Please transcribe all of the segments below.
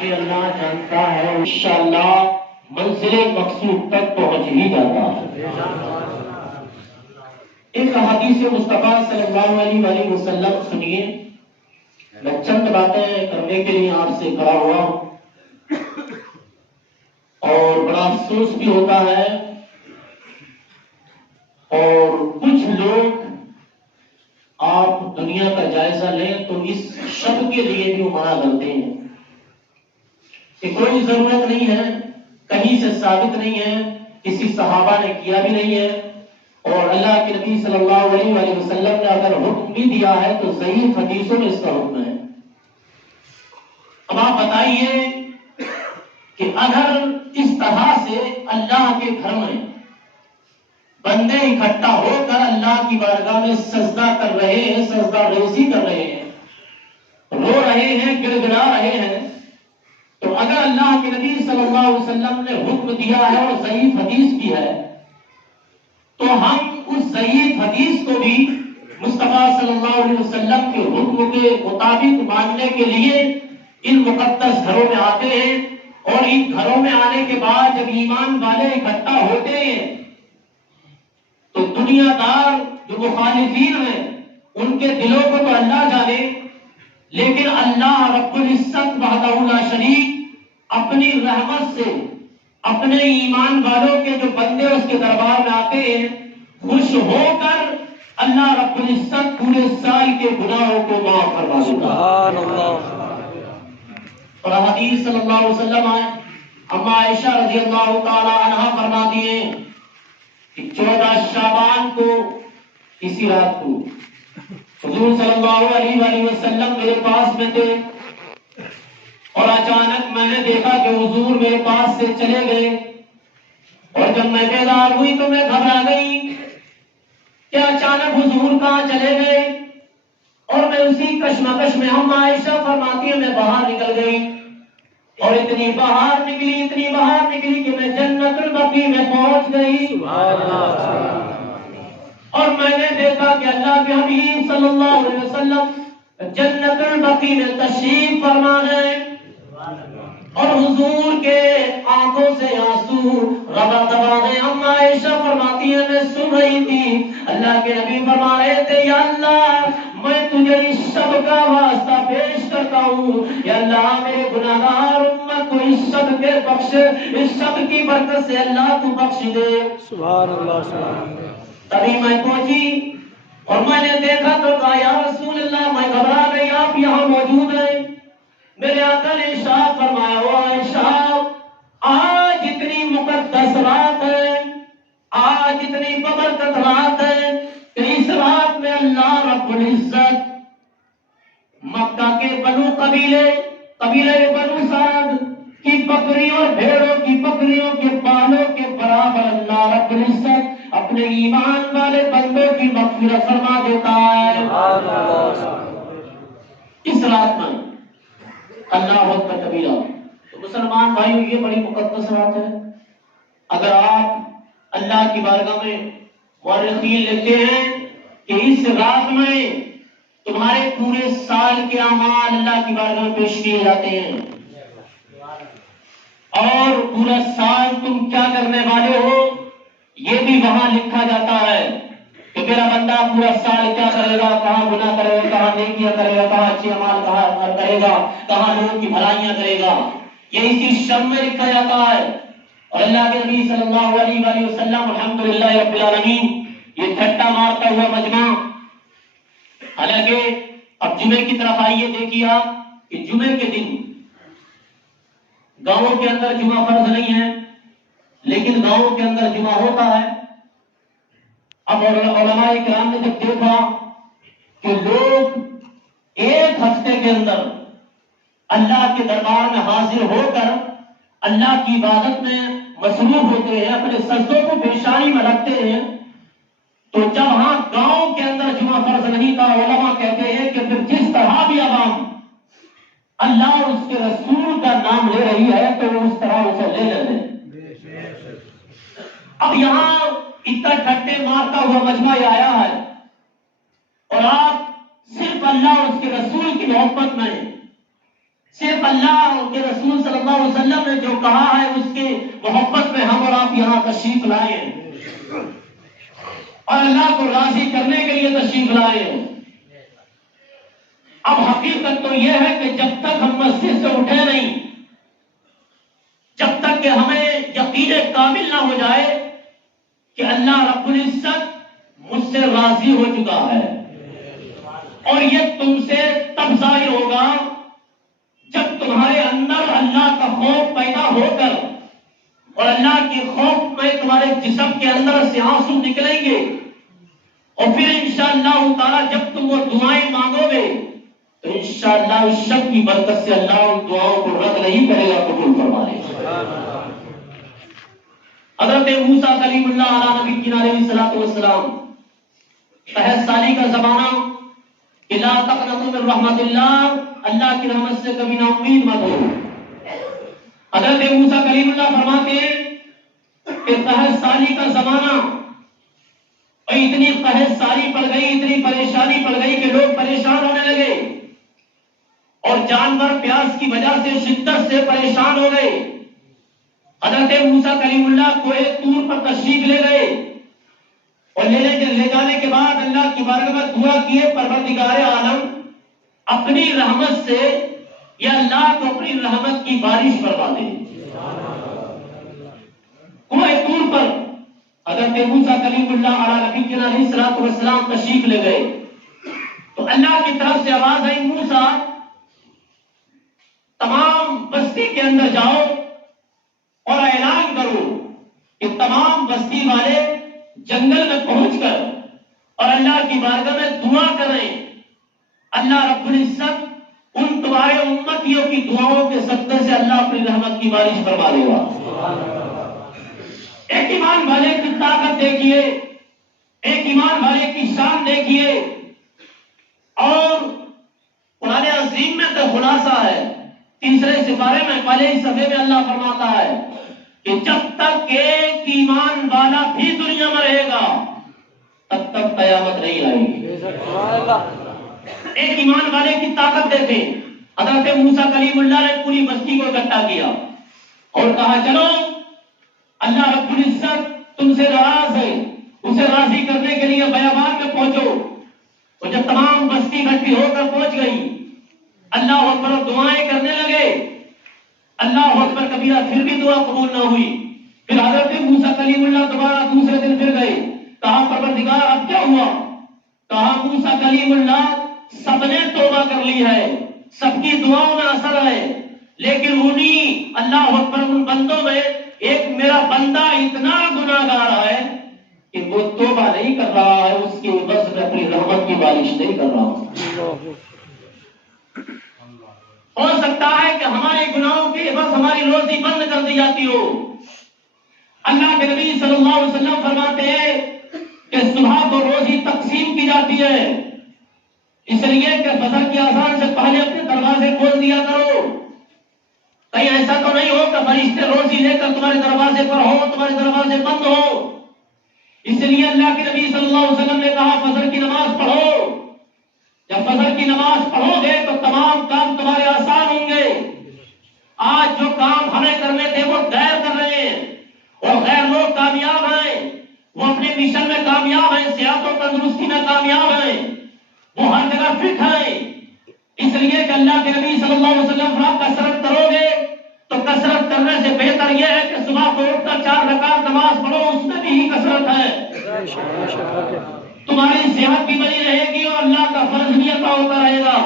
بھی اللہ جانتا ہے، انشاءاللہ منزل مقصود تک پہنچ ہی جاتا ہے۔ ایک حدیث مصطفیٰ صلی اللہ علیہ وآلہ وسلم سنیے، میں چند باتیں کرنے کے لیے آپ سے کھڑا ہوا ہوں، اور بڑا افسوس بھی ہوتا ہے، اور کچھ لوگ آپ دنیا کا جائزہ لیں تو اس شب کے لیے بھی منع کرتے ہیں کہ کوئی ضرورت نہیں ہے، کہیں سے ثابت نہیں ہے، کسی صحابہ نے کیا بھی نہیں ہے، اور اللہ کے نبی صلی اللہ علیہ وآلہ وسلم نے اگر حکم بھی دیا ہے تو ضعیف حدیثوں میں اس کا حکم ہے۔ اب آپ بتائیے کہ اگر اس طرح سے اللہ کے گھر میں بندے اکٹھا ہو کر اللہ کی بارگاہ میں سجدہ کر رہے ہیں، سجدہ ریزی کر رہے ہیں، رو رہے ہیں، گڑ گڑا رہے ہیں، تو اگر اللہ کے نبی صلی اللہ علیہ وسلم نے حکم دیا ہے اور ضعیف حدیث بھی ہے، تو ہم اس ضعیف حدیث کو بھی مصطفیٰ صلی اللہ علیہ وسلم کے حکم کے مطابق ماننے کے لیے ان مقدس گھروں میں آتے ہیں، اور ان گھروں میں آنے کے بعد جب ایمان والے اکٹھا ہوتے ہیں تو دنیا دار جو مخالفین ہیں ان کے دلوں کو تو اللہ جانے، لیکن اللہ رب العزت وحدہ لا شریک اپنی رحمت سے اپنے ایمان والوں کے جو بندے اس کے دربار میں آتے ہیں، خوش ہو کر اللہ رب العزت پورے سال کے گناہوں کو معاف کروا دیتا ہے۔ سبحان اللہ۔ اور حدیث صلی اللہ علیہ وسلم اما عائشہ رضی اللہ تعالی عنہا فرماتی ہیں کہ 14 شعبان کو اسی رات کو حضور صلی اللہ علیہ وآلہ وسلم میرے پاس میں تھے، اور اچانک میں نے دیکھا کہ حضور میرے پاس سے چلے گئے، اور جب میں بیدار ہوئی تو میں گھبرا گئی کہ اچانک حضور کہاں چلے گئے، اور میں اسی کشمکش میں ہم عائشہ فرماتی ہیں میں باہر نکل گئی، اور اتنی باہر نکلی کہ میں جنت البقیع میں پہنچ گئی، اور میں نے دیکھا کہ اللہ کے حبیب صلی اللہ علیہ وسلم جنت البقیع میں تشریف فرما گئے، اور حضور کے آنکھوں سے آنسو ربا دبا گئے۔ ہم عائشہ فرماتی ہیں میں سن رہی تھی، اللہ کے نبی فرما رہے تھے یا اللہ میں تجھے اس شب کا واسطہ پیش کرتا ہوں، یا اللہ میرے گناہگار امت کو اس شب کے بخش، اس شب کی برکت سے اللہ تو بخش دے۔ سبحان اللہ سبحان اللہ۔ تبھی میں پہنچی اور میں نے دیکھا تو کہا یا رسول اللہ میں گھبرا گئی، آپ یہاں موجود ہیں۔ میرے آقا نے ارشاد فرمایا او عائشہ آج اتنی مقدس رات ہے، آج اتنی ببرکت رات ہے کہ اس رات میں اللہ رب العزت مکہ کے بنو قبیلے بنو سعد کی بکریوں اور بھیڑوں کی بکریوں کے بالوں کے برابر اللہ رب العزت اپنے ایمان والے بندوں کی مغفرت فرما دیتا ہے۔ اس رات میں اللہ اکبر کبیرہ۔ تو مسلمان بھائیوں یہ بڑی مقدس رات ہے۔ اگر آپ اللہ کی بارگاہ میں مورخین لکھتے ہیں کہ اس رات میں تمہارے پورے سال کے اعمال اللہ کی بارگاہ میں پیش کیے جاتے ہیں، اور پورا سال تم کیا کرنے والے ہو یہ بھی وہاں لکھا جاتا ہے کہ میرا بندہ پورا سال کیا کرے گا، کہاں گناہ کرے گا، کہاں نیکیاں کرے گا، کہاں اچھے اعمال کہاں کرے گا، کہاں لوگوں کی بھلائیاں کرے گا، یہ اسی شب میں لکھا جاتا ہے۔ اور اللہ کے نبی صلی اللہ علیہ وآلہ وسلم الحمدللہ رب العالمین یہ ٹھٹا مارتا ہوا مجمع، حالانکہ اب جمعے کی طرف آئیے دیکھیے آپ کہ جمعے کے دن گاؤں کے اندر جمعہ فرض نہیں ہے، لیکن گاؤں کے اندر جمعہ ہوتا ہے۔ اب علماء کرام نے جب دیکھا کہ لوگ ایک ہفتے کے اندر اللہ کے دربار میں حاضر ہو کر اللہ کی عبادت میں مصروف ہوتے ہیں، اپنے سجدوں کو پیشانی میں رکھتے ہیں، تو جب ہاں گاؤں کے اندر جمعہ فرض نہیں تھا، علماء کہتے ہیں کہ پھر جس طرح بھی عوام اللہ اور اس کے رسول کا نام لے رہی ہے تو وہ اس طرح اسے لے لیتے ہیں۔ اب یہاں اتنا ٹھٹے مارتا ہوا مجمع آیا ہے، اور آپ صرف اللہ اور اس کے رسول کی محبت میں، صرف اللہ اور اس کے رسول محبت میں ہم اور آپ یہاں تشریف لائے اور اللہ کو راضی کرنے کے لیے تشریف لائے. اب حقیقت تو یہ ہے کہ جب تک ہم مسجد سے اٹھے نہیں، جب تک کہ ہمیں یقین کامل نہ ہو جائے کہ اللہ رب العزت مجھ سے راضی ہو چکا ہے، اور یہ تم سے تب ظاہر ہوگا جب تمہارے اندر اللہ کا خوف پیدا ہو کر اور اللہ کے خوف میں تمہارے جسم کے اندر سے آنسو نکلیں گے، اور پھر انشاءاللہ تعالی جب تم وہ دعائیں مانگو گے تو انشاءاللہ اس شب کی برکت سے اللہ ان دعاؤں کو رد نہیں کرے گا، قبول فرما لے گا. حضرت موسیٰ کلیم اللہ علیہ نبی علیہ الصلوۃ والسلام، 65 سالی کا زمانہ، کہ لا تقنطوا من رحمت اللہ، اللہ کی رحمت سے کبھی نا امید مت ہو. حضرت موسیٰ کلیم اللہ فرماتے ہیں کہ 65 سالی کا زمانہ، اور اتنی قحط ساری پڑ گئی، اتنی پریشانی پڑ گئی کہ لوگ پریشان ہونے لگے، اور جانور پیاس کی وجہ سے شدت سے پریشان ہو گئے. حضرت موسیٰ کلیم اللہ کوہ طور پر تشریف لے گئے، اور لے جانے کے بعد اللہ کی بارگاہ میں دعا کیے، پروردگار عالم اپنی رحمت سے یا اللہ کو اپنی رحمت کی بارش فرما دے. کوہ طور پر حضرت موسیٰ کلیم اللہ علیہ الصلوۃ والسلام تشریف لے گئے تو اللہ کی طرف سے آواز آئی، موسیٰ تمام بستی کے اندر جاؤ اور اعلان کرو کہ تمام بستی والے جنگل میں پہنچ کر اور اللہ کی بارگاہ میں دعا کریں، اللہ رب العزت ان تمہارے امتیوں کی دعاؤں کے صدقے سے اللہ اپنی رحمت کی بارش فرما دے گا. ایک ایمان والے کی طاقت دیکھیے، ایک ایمان والے کی شان دیکھیے. اور قرآن عظیم میں تو خلاصہ ہے، تیسرے سپارے میں پہلے ہی صفحے میں اللہ فرماتا ہے کہ جب تک ایک ایمان والا بھی دنیا میں رہے گا تب تک قیامت نہیں آئے گی. ایک ایمان والے کی طاقت دیکھیں. حضرت موسیٰ کلیم اللہ نے پوری بستی کو اکٹھا کیا اور کہا چلو اللہ رب العزت تم سے ناراض ہے، اسے راضی کرنے کے لیے بیابان میں پہنچو. اور جب تمام بستی اکٹھی ہو کر پہنچ گئی، اللہ اکبر دعائیں کرنے لگے. اللہ اکبر کبیرہ، پھر بھی دعا قبول نہ ہوئی. پھر حضرت موسیٰ کلیم اللہ دوبارہ دوسرے دن پھر گئے. کہا پروردگار اب کیا ہوا؟ کہا موسیٰ کلیم اللہ سب نے توبہ کر لی ہے، سب کی دعاؤں میں اثر ہے، لیکن انہی اللہ اکبر ان بندوں میں ایک میرا بندہ اتنا گناہگار ہے کہ وہ توبہ نہیں کر رہا ہے، اس کی عوض میں اپنی رحمت کی بارش نہیں کر رہا ہوں. ہو سکتا ہے کہ ہمارے گناہوں کی عوض ہماری روزی بند کر دی جاتی ہو. اللہ کے نبی صلی اللہ علیہ وسلم فرماتے ہیں کہ صبح کو روزی تقسیم کی جاتی ہے، اس لیے کہ فجر کی اذان سے پہلے اپنے دروازے کھول دیا کرو. کہیں ایسا تو نہیں ہو کہ فرشتے روزی لے کر تمہارے دروازے پر ہو، تمہارے دروازے بند ہو. اس لیے اللہ کے نبی صلی اللہ علیہ وسلم نے کہا فجر کی نماز پڑھو. جب فجر کی نماز پڑھو گے تو تمام کام تمہارے آسان ہوں گے. آج جو کام ہمیں کرنے تھے وہ غیر کر رہے ہیں، اور غیر لوگ کامیاب ہیں، وہ اپنے مشن میں کامیاب ہیں، صحت و تندرستی میں کامیاب ہیں، وہ ہر جگہ فٹ ہیں. اس لیے کہ اللہ کے نبی صلی اللہ علیہ وسلم آپ کثرت کرو گے تو کثرت کرنے سے بہتر یہ ہے کہ صبح کو اٹھ کر 4 رکعت نماز پڑھو، اس میں بھی کثرت ہے. تمہاری صحت بھی بنی رہے گی اور اللہ کا فرض بھی عطا ہوتا رہے گا،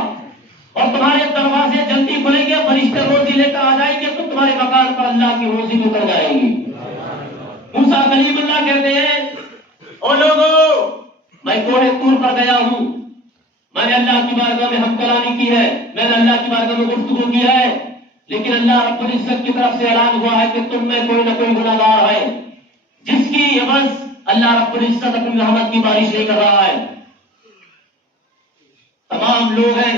اور تمہارے دروازے جلدی کھلیں گے، فرشتے روزی لے کر آ جائیں گے تو تمہارے مکان پر اللہ کی روزی اتر جائے گی. موسیٰ کلیم اللہ کہتے ہیں او لوگوں میں کوہ طور پر گیا ہوں، میں نے اللہ کی بارگاہ میں ہم کلامی کی ہے، میں نے اللہ کی بارگاہ میں گفتگو کیا ہے، لیکن اللہ رب العزت کی طرف سے اعلان ہوا ہے کہ تم میں کوئی نہ کوئی گناہگار ہے جس کی عوض اللہ رب العزت اپنی رحمت کی بارش نہیں کر رہا ہے. تمام لوگ ہیں.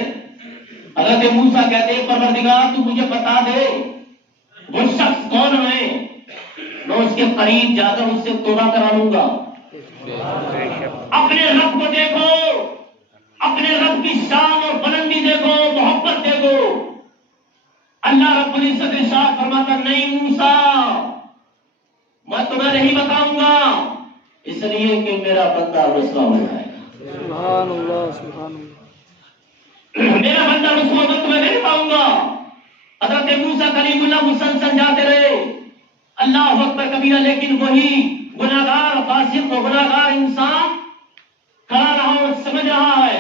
حضرت موسیٰ کہتے ہیں پروردگار تو مجھے بتا دے وہ شخص کون ہے، میں اس کے قریب جا کر اس سے توبہ کرا لوں گا. اپنے رب کو دیکھو، اپنے رب کی شان اور بلندی دیکھو، محبت دیکھو. اللہ رب العزت ارشاد فرماتا نہیں موسیٰ تو میں نہیں بتاؤں گا، اس لیے کہ میرا بندہ رسوا ہو جائے گا۔ سبحان اللہ سبحان اللہ۔ میرا بندہ رسوا تو تمہیں نہیں بتاؤں گا۔ حضرت موسیٰ کلیم اللہ مسلسل جاتے رہے، اللہ اکبر کبیرہ، لیکن وہی گناہگار فاسق و گناہگار انسان کھڑا رہا اور سمجھ رہا ہے،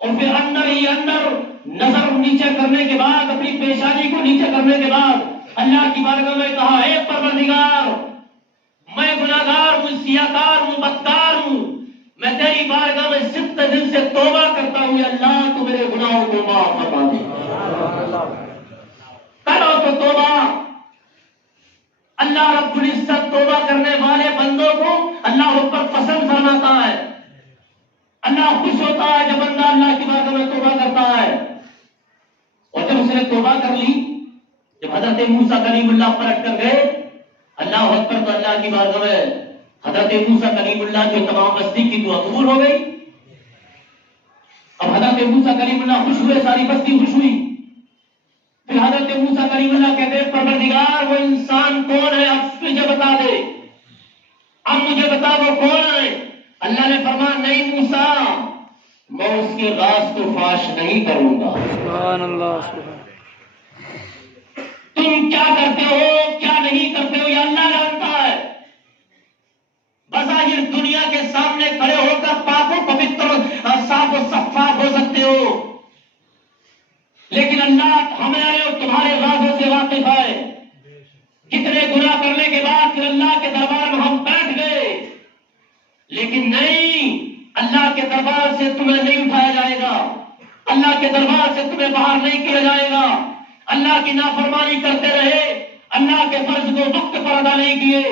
اور پھر اندر ہی اندر نظر نیچے کرنے کے بعد، اپنی پیشانی کو نیچے کرنے کے بعد اللہ کی بارگاہ میں کہا، اے پروردگار، میں گناہگار ہوں، سیاکار ہوں، بدکار ہوں، میں تیری بارگاہ میں صدق دل سے توبہ کرتا ہوں، یا اللہ تو میرے گناہوں کو معاف فرما دے۔ کرو تو توبہ۔ اللہ رب العزت توبہ کرنے والے بندوں کو اللہ اوپر پسند فرماتا ہے، اللہ خوش ہوتا ہے جب بندہ اللہ کی بارگاہ میں توبہ کرتا ہے۔ اور جب اس نے توبہ کر لی، جب حضرت موسیٰ کلیم اللہ پلٹ کر گئے، اللہ اکبر، تو اللہ کی بارگاہ میں حضرت موسیٰ کلیم اللہ کی تمام بستی کی دعا قبول ہو گئی۔ اب حضرت موسیٰ کلیم اللہ خوش ہوئے، ساری بستی خوش ہوئی۔ پھر حضرت موسیٰ کلیم اللہ کہتے ہیں، پروردگار وہ انسان کون ہے، اب مجھے بتا دے، اب مجھے بتا وہ کون ہے۔ اللہ نے فرمایا، نہیں موسیٰ، میں اس کے راز کو فاش نہیں کروں گا۔ سبحان اللہ سبحان تم کیا کرتے ہو کیا نہیں کرتے ہو یہ اللہ جانتا ہے۔ بظاہر دنیا کے سامنے کھڑے ہو کر پاک و پوتر صاف و شفاف ہو سکتے ہو، لیکن اللہ ہمارے اور تمہارے رازوں سے واقف ہے۔ کتنے گناہ کرنے کے بعد پھر اللہ کے دربار میں ہم بیٹھ گئے، لیکن نہیں، اللہ کے دربار سے تمہیں نہیں اٹھایا جائے گا، اللہ کے دربار سے تمہیں باہر نہیں کیا جائے گا۔ اللہ کی نافرمانی کرتے رہے، اللہ کے فرض کو وقت پر ادا نہیں کیے،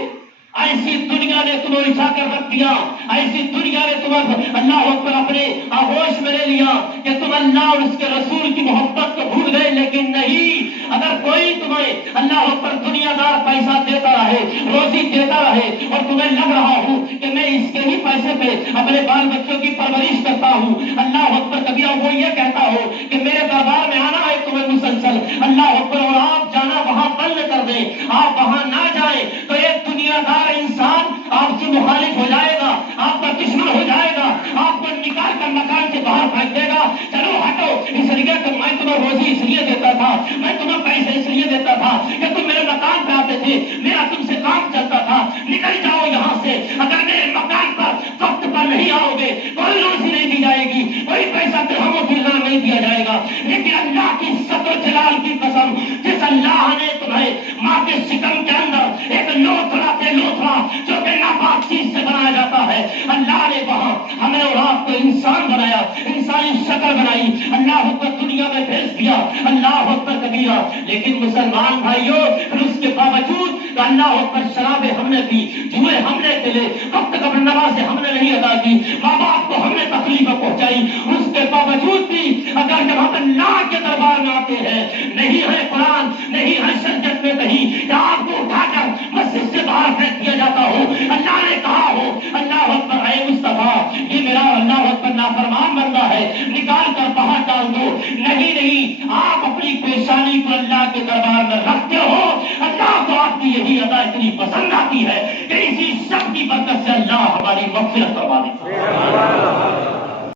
ایسی دنیا نے تمہیں اٹھا کر رکھ دیا، ایسی دنیا نے تمہیں اللہ اکبر اپنے آغوش میں لے لیا کہ تم اللہ اور اس کے رسول کی محبت کو بھول گئے۔ لیکن نہیں، اگر کوئی تمہیں اللہ اکبر دنیا دار پیسہ دیتا رہے، روزی دیتا رہے، اور تمہیں لگ رہا ہوں کہ میں اس کے ہی پیسے پہ اپنے بال بچوں کی پرورش کرتا ہوں، اللہ اکبر کبھی وہ یہ کہتا ہو کہ میرے دربار میں آنا ہے تمہیں مسلسل، اللہ اکبر، اور آپ جانا وہاں بند کر دیں، آپ وہاں نہ جائیں، تو ایک دنیا دار انسان آپ سے مخالف ہو جائے گا، آپ کا دشمن ہو جائے گا، آپ کو نکال کر مکان سے باہر پھینک دے گا۔ چلو ہٹو، اس لیے کہ میں تمہیں روزی اس لیے دیتا تھا، میں تمہیں پیسے اس لیے دیتا تھا کہ تم میرے مکان پہ آتے تھے، میرا تم سے کام چلتا تھا، نکل جاؤ یہاں سے۔ اگر میرے مکان پر وقت پر نہیں آؤ گے، کوئی روزی نہیں دی جائے گی، کوئی پیسہ درہم و دینار نہیں دیا جائے گا۔ لیکن اللہ کی عزت و جلال کی قسم، جس اللہ نے تمہیں ماں کے شکم کے اندر ایک لوتھڑا کے لوتھڑا جو کہ ناپاک چیز سے بنایا جاتا ہے، اللہ نے وہاں ہمیں اور آپ کو انسان بنایا، انسانی شکل بنائی، اللہ اکبر دنیا میں بھیج دیا، اللہ اکبر کبیرہ۔ لیکن مسلمان بھائیوں، پھر اس کے باوجود اللہ اکبر شرابیں ہم نے پی، جوئے ہم نے کھیلے، وقت قبل نمازیں ہم نے نہیں ادا کی، ماں باپ کو ہم نے تکلیفیں پہنچائی، اس کے باوجود بھی اگر جب ہم اللہ کے دربار میں آتے ہیں، نہیں ہے قرآن، نہیں ہے شریعت میں کہیں کہ آپ کو اٹھا کر مسجد سے باہر پھینک دیا جاتا ہو، اللہ نے کہا ہو اللہ اکبر اے مصطفیٰ یہ میرا اللہ اکبر نافرمان بندہ ہے، نکال کر باہر ڈال دو، نہیں نہیں، آپ اپنی پیشانی کو اللہ کے دربار میں رکھتے ہو، اللہ کو آپ کی یہی ادا اتنی پسند آتی ہے کہ اسی شب کی برکت سے اللہ ہماری مغفرت کروا دے۔